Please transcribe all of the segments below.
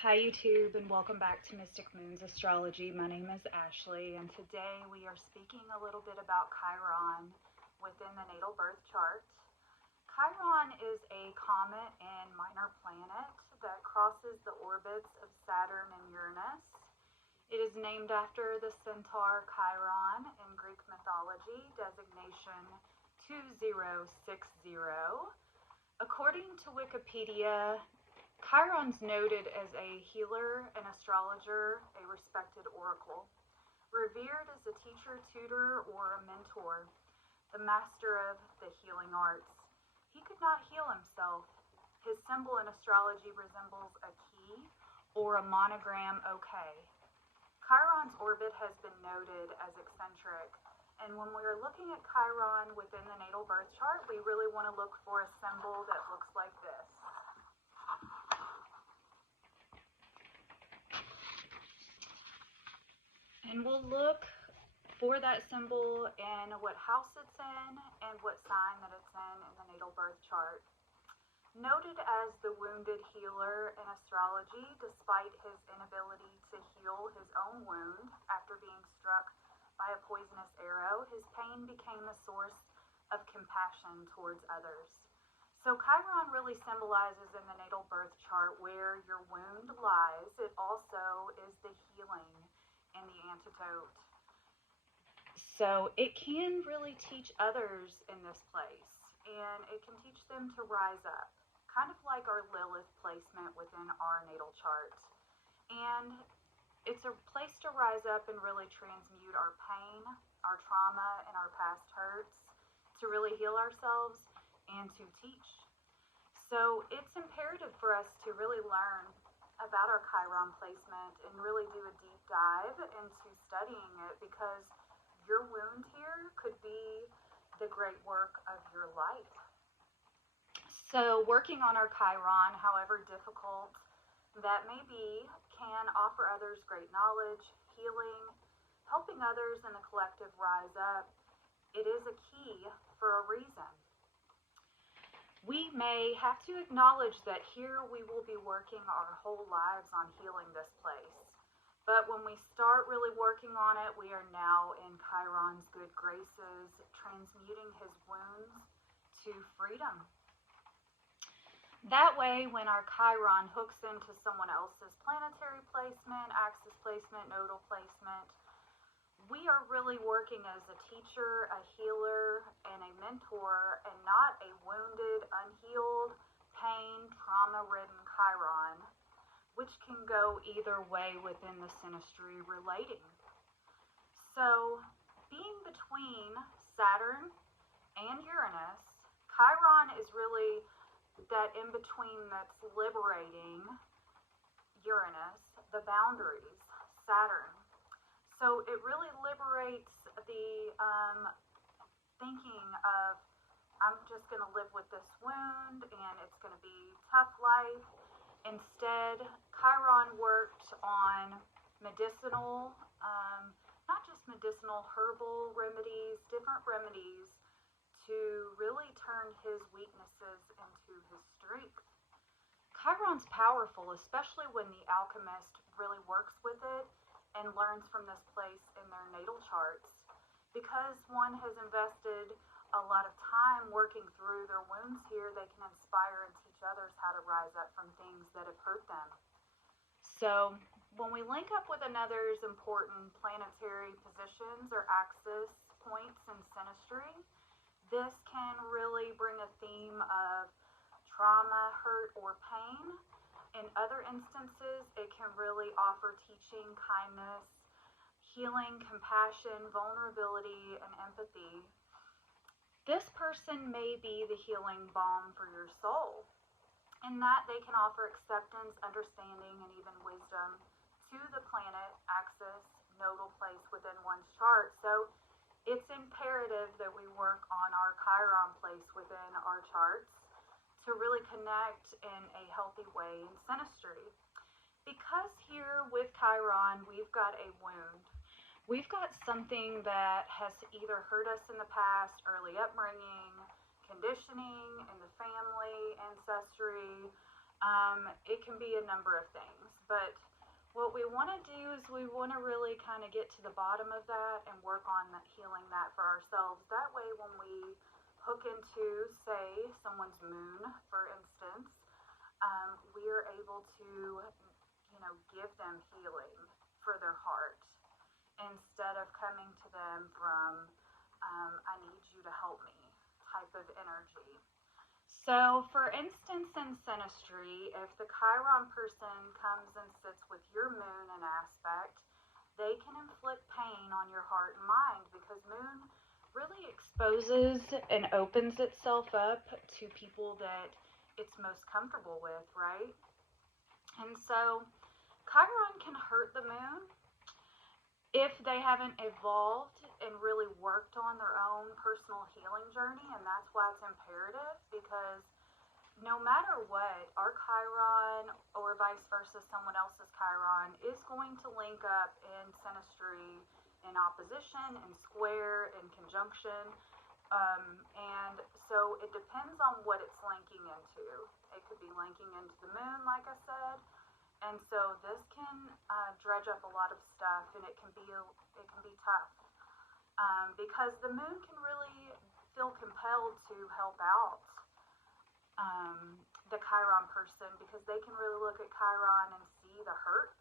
Hi YouTube, and welcome back to Mystic Moons Astrology. My name is Ashley, and today we are speaking a little bit about Chiron within the natal birth chart. Chiron is a comet and minor planet that crosses the orbits of Saturn and Uranus. It is named after the centaur Chiron in Greek mythology, designation 2060. According to Wikipedia, Chiron's noted as a healer, an astrologer, a respected oracle, revered as a teacher, tutor, or a mentor, the master of the healing arts. He could not heal himself. His symbol in astrology resembles a key or a monogram OK. Chiron's orbit has been noted as eccentric, and when we are looking at Chiron within the natal birth chart, we really want to look for a symbol that looks like this. And we'll look for that symbol in what house it's in and what sign that it's in the natal birth chart. Noted as the wounded healer in astrology, despite his inability to heal his own wound after being struck by a poisonous arrow, his pain became a source of compassion towards others. So Chiron really symbolizes in the natal birth chart where your wound lies. It also is the healing and the antidote. So it can really teach others in this place, and it can teach them to rise up, kind of like our Lilith placement within our natal chart. And it's a place to rise up and really transmute our pain, our trauma, and our past hurts, to really heal ourselves and to teach. So it's imperative for us to really learn about our Chiron placement and really do a deep dive into studying it, because your wound here could be the great work of your life. So working on our Chiron, however difficult that may be, can offer others great knowledge, healing, helping others in the collective rise up. It is a key for a reason. We may have to acknowledge that here we will be working our whole lives on healing this place. But when we start really working on it, we are now in Chiron's good graces, transmuting his wounds to freedom. That way, when our Chiron hooks into someone else's planetary placement, axis placement, nodal placement, we are really working as a teacher, a healer, and a mentor, and not a wounded, unhealed, pain, trauma-ridden Chiron, which can go either way within the synastry relating. So, being between Saturn and Uranus, Chiron is really that in-between that's liberating Uranus, the boundaries, Saturn. So it really liberates the thinking of, I'm just going to live with this wound and it's going to be tough life. Instead, Chiron worked on medicinal, not just medicinal, herbal remedies, different remedies to really turn his weaknesses into his strength. Chiron's powerful, especially when the alchemist really works with it and learns from this place in their natal charts, because one has invested a lot of time working through their wounds here. They can inspire and teach others how to rise up from things that have hurt them. So when we link up with another's important planetary positions or axis points in synastry, this can really bring a theme of trauma, hurt, or pain. In other instances, it can really offer teaching, kindness, healing, compassion, vulnerability, and empathy. This person may be the healing balm for your soul, in that they can offer acceptance, understanding, and even wisdom to the planet, axis, nodal place within one's chart. So it's imperative that we work on our Chiron place within our charts to really connect in a healthy way in synastry. Because here with Chiron, we've got a wound. We've got something that has either hurt us in the past, early upbringing, conditioning in the family, ancestry, It can be a number of things, but what we want to do is we want to really kind of get to the bottom of that and work on that, healing that for ourselves. That way, when we hook into, say, someone's moon, for instance, we are able to, give them healing for their heart instead of coming to them from, I need you to help me type of energy. So, for instance, in synastry, if the Chiron person comes and sits with your moon in aspect, they can inflict pain on your heart and mind because moon really exposes and opens itself up to people that it's most comfortable with, right? And so, Chiron can hurt the moon if they haven't evolved and really worked on their own personal healing journey, and that's why it's imperative, because no matter what, our Chiron or vice versa, someone else's Chiron is going to link up in synastry, in opposition, in square, in conjunction, and so it depends on what it's linking into. It could be linking into the moon, like I said, and so this can dredge up a lot of stuff, and it can be tough because the moon can really feel compelled to help out the Chiron person because they can really look at Chiron and see the hurt,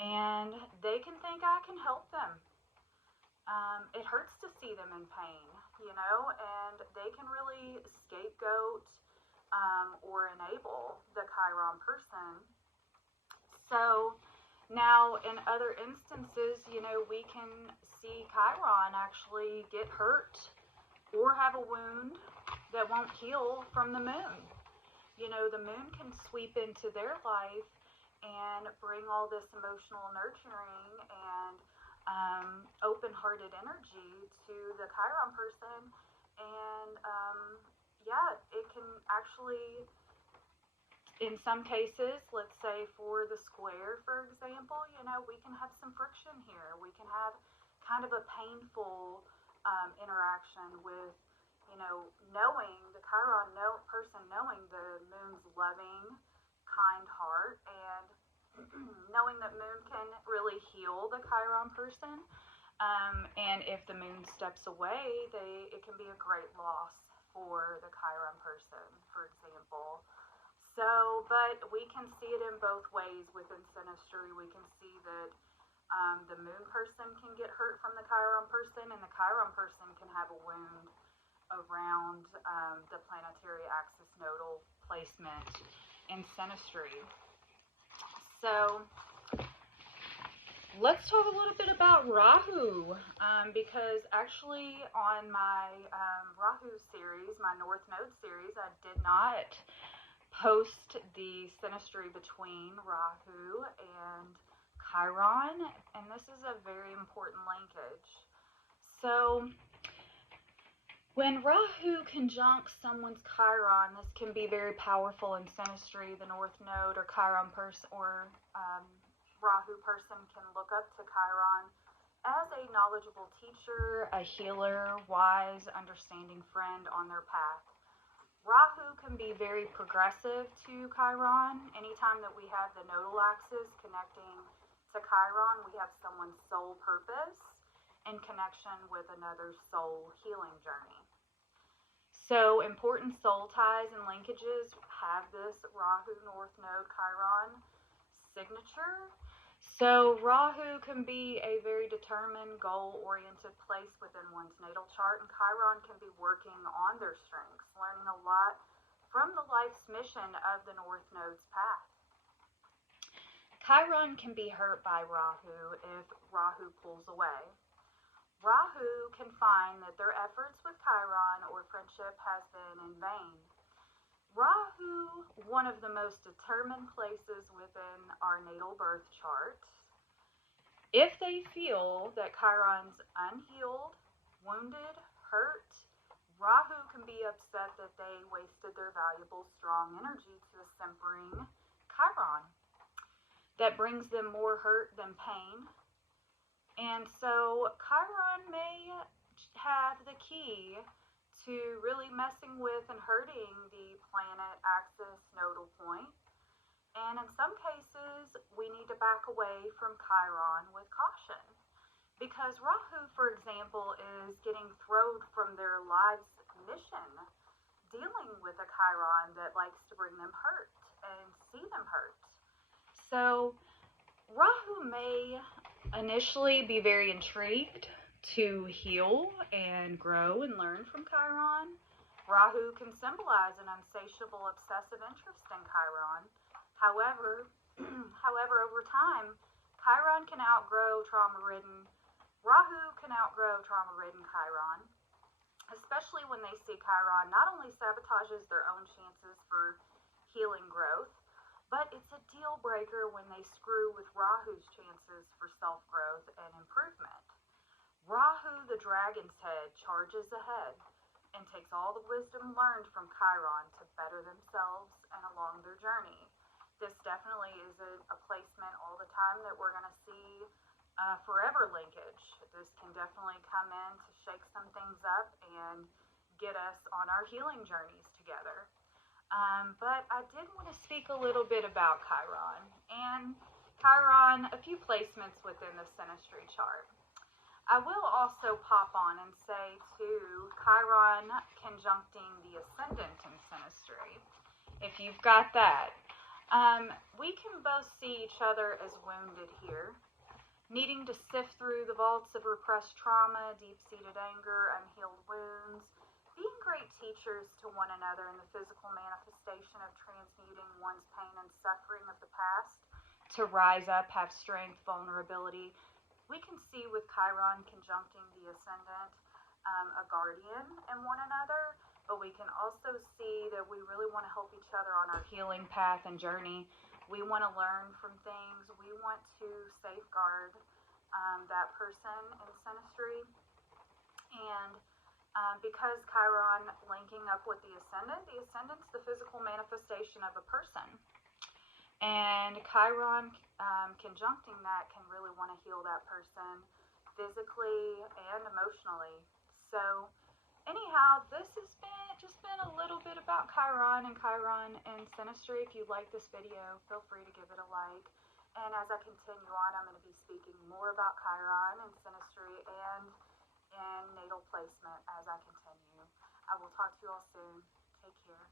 and they can think I can help them. It hurts to see them in pain, and they can really scapegoat or enable the Chiron person. So now in other instances, we can see Chiron actually get hurt or have a wound that won't heal from the moon. The moon can sweep into their life and bring all this emotional nurturing and open-hearted energy to the Chiron person, and it can actually, in some cases, let's say for the square, for example, we can have some friction here. We can have kind of a painful interaction with, knowing the Chiron person, knowing the moon's loving, kind heart, and knowing that moon can really heal the Chiron person. And if the moon steps away, it can be a great loss for the Chiron person, for example. So, but we can see it in both ways within synastry. We can see that the moon person can get hurt from the Chiron person, and the Chiron person can have a wound around the planetary axis nodal placement in synastry. So, let's talk a little bit about Rahu, because actually on my Rahu series, my North Node series, I did not post the synastry between Rahu and Chiron, and this is a very important linkage. So, when Rahu conjuncts someone's Chiron, this can be very powerful in synastry. The North Node or Chiron person or Rahu person can look up to Chiron as a knowledgeable teacher, a healer, wise, understanding friend on their path. Rahu can be very progressive to Chiron. Anytime that we have the nodal axis connecting to Chiron, we have someone's soul purpose in connection with another soul healing journey. So important soul ties and linkages have this Rahu North Node Chiron signature. So Rahu can be a very determined, goal-oriented place within one's natal chart, and Chiron can be working on their strengths, learning a lot from the life's mission of the North Node's path. Chiron can be hurt by Rahu if Rahu pulls away. Rahu can find that their efforts with Chiron or friendship has been in vain. Rahu, one of the most determined places within our natal birth chart, if they feel that Chiron's unhealed, wounded, hurt, Rahu can be upset that they wasted their valuable, strong energy to a simpering Chiron that brings them more hurt than pain. And so Chiron may have the key to really messing with and hurting the planet axis nodal point. And in some cases, we need to back away from Chiron with caution. Because Rahu, for example, is getting thrown from their lives mission, dealing with a Chiron that likes to bring them hurt and see them hurt. So Rahu may initially be very intrigued to heal and grow and learn from Chiron. Rahu can symbolize an insatiable obsessive interest in Chiron. However, over time, Chiron can outgrow trauma-ridden. Rahu can outgrow trauma-ridden Chiron, especially when they see Chiron not only sabotages their own chances for healing growth, but it's a deal breaker when they screw with Rahu's chances for self-growth and improvement. Rahu, the dragon's head, charges ahead and takes all the wisdom learned from Chiron to better themselves and along their journey. This definitely is a placement all the time that we're going to see forever linkage. This can definitely come in to shake some things up and get us on our healing journeys together. But I did want to speak a little bit about Chiron. And Chiron, a few placements within the synastry chart. I will also pop on and say, too, Chiron conjuncting the Ascendant in synastry. If you've got that. We can both see each other as wounded here, needing to sift through the vaults of repressed trauma, deep-seated anger, unhealed wounds, being great teachers to one another in the physical manifestation of transmuting one's pain and suffering of the past to rise up, have strength, vulnerability. We can see with Chiron conjuncting the Ascendant a guardian in one another, but we can also see that we really want to help each other on our healing path and journey. We want to learn from things. We want to safeguard that person in synastry. And because Chiron linking up with the Ascendant's the physical manifestation of a person. And Chiron conjuncting that can really want to heal that person physically and emotionally. So anyhow, this has been a little bit about Chiron and synastry. If you like this video, feel free to give it a like. And as I continue on, I'm going to be speaking more about Chiron and synastry and natal placement as I continue. I will talk to you all soon. Take care.